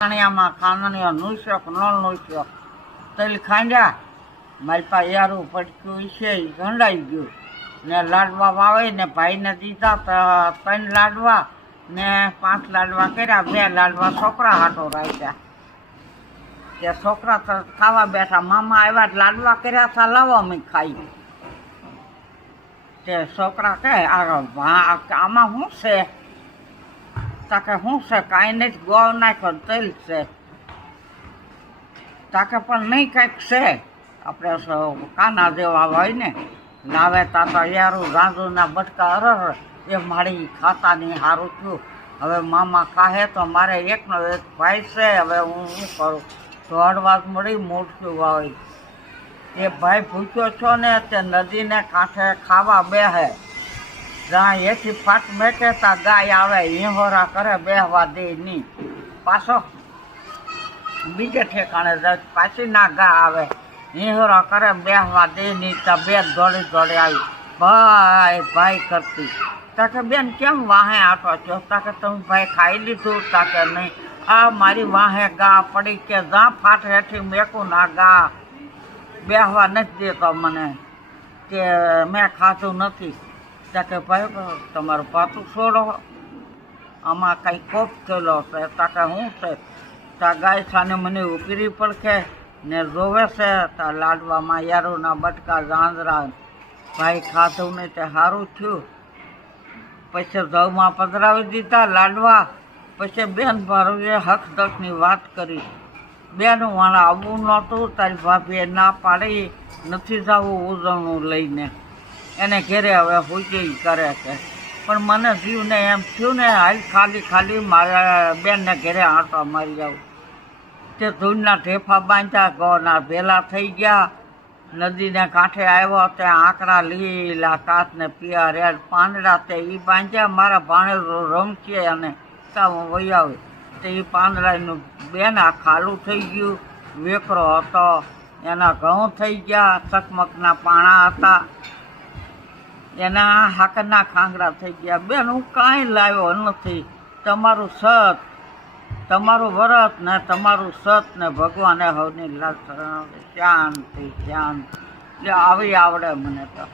ખાણિયામાં ખાંડણીઓ નુસ્યો કે ન નુસ્યો તેલ ખાંડ્યા મારી પાસે યારું પડક્યું છે એ ગંડાઈ ગયું ને લાડવા વાવે ને ભાઈને દીધા 3 લાડવા ને 5 લાડવા કર્યા 2 લાડવા છોકરા હાટો રાખ્યા તે છોકરા તો ખાવા બેઠા મામા આવ્યા લાડવા કર્યા હતા લાવો અમે ખાઈ તે છોકરા કહે આમાં શું છે તાકે શું છે કાંઈ નથી ગોળ નાખ્યો તેલ છે તાકે પણ નહીં કંઈક છે આપણે કાના જેવા હોય ને લાવે તા તો યારું રાંધુના બટકા અરર એ મારી ખાતાની સારું થયું હવે મામા ખાહે તો મારે એકનો એક ભાઈ છે હવે હું શું કરું દોડવા મળી મોટું હોય એ ભાઈ ભૂખ્યો છો ને તે નદીને કાંઠે ખાવા બેહે જ્યાં એથી ફાટ મેકે તા ગાય આવે ઈહોરા કરે બેહવા દે નહીં પાછો બીજે ઠેકાણે જાય પાછી ના ગા આવે ઈહોરા કરે બેહવા દે નહીં તા બેન દોડી દોડી આવી ભાઈ ભાઈ કરતી તાકે બેન કેમ વાહે આટો છો તાકે તમે ભાઈ ખાઈ લીધું તાકે નહીં આ મારી વાહે ગા પડી કે જ્યાં ફાટ હેઠી મેકું ના ગા બેહવા નથી દેતો મને કે મેં ખાધું નથી તાકે ભાઈ તમારું પાતું છોડો આમાં કંઈ કોપ થયેલો છે તાકે શું છે તા ગાય સાને મને ઉકરી પડખે ને રોવે છે તા લાડવામાં યારુના બટકા ઝાંઝરા ભાઈ ખાધું નહીં તે સારું થયું પછી ઘઉંમાં પધરાવી દીધા લાડવા પછી બેન ભારુએ હક દકની વાત કરી બેન વાળા આવવું નહોતું તારી ભાભીએ ના પાડી નથી જવું ઉજવણું લઈને એને ઘેરે હવે હુજી કરે છે પણ મને જીવને એમ થયું ને હાલ ખાલી મારા બેનને ઘેરે આંટો મારી જાઉં તે ધૂળના ઢેફા બાંધ્યા ગોના ભેલા થઈ ગયા નદીને કાંઠે આવ્યો તે આંકડા લીલા કાચને પિયા રેડ પાંદડા તે એ બાંધ્યા મારા ભાણેરો રમશે અને કામ વહી આવે તે એ પાંદડાનું બેન આ ખાલું થઈ ગયું વેકરો હતો એના ઘઉં થઈ ગયા ચકમકના પાણા હતા એના હાકરના ખાંગડા થઈ ગયા બેન હું કાંઈ લાવ્યો નથી તમારું સત તમારું વ્રત ને તમારું સત ને ભગવાને હવની શાંતિ શાંતિ આવી આવડે મને તો